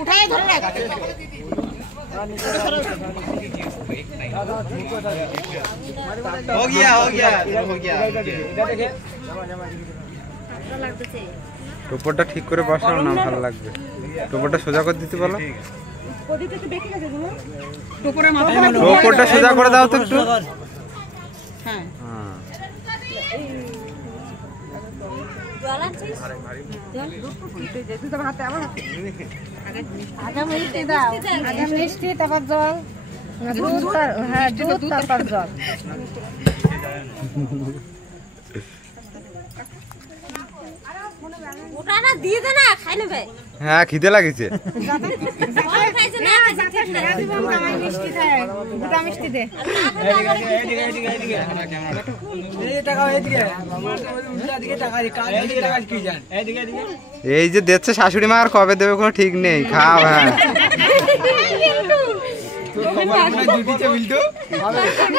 उठाए धर हो गया টোপরটা ঠিক করে বসাও না, ভালো লাগবে। টোপরটা সোজা করে দিতে বলো। টোপরটা সোজা করে দাও তো একটু। হ্যাঁ মিষ্টি তারপর জল, হ্যাঁ দুধ তারপর জল। হ্যাঁ খিদে লাগিছে। এই যে দেখছে শাশুড়ি মা আর কবে দেবে কোনো ঠিক নেই। খাও।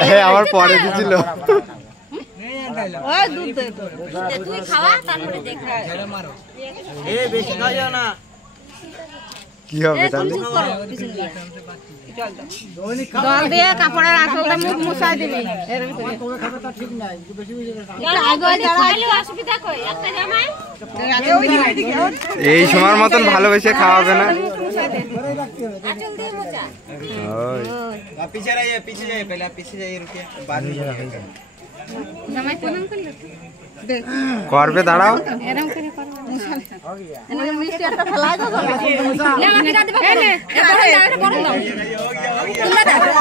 হ্যাঁ আমার পরে দিছিল। কি হবে তাহলে? জল দিয়ে কাপড়ের আঁচলটা মুখ মুছাই দিবি। এই সময়ের মতন ভালোবেসে খাওয়াবে না। पीछे जाइए पहले आप पीछे जाइए, रुकिए बाद में করবে, দাঁড়াও।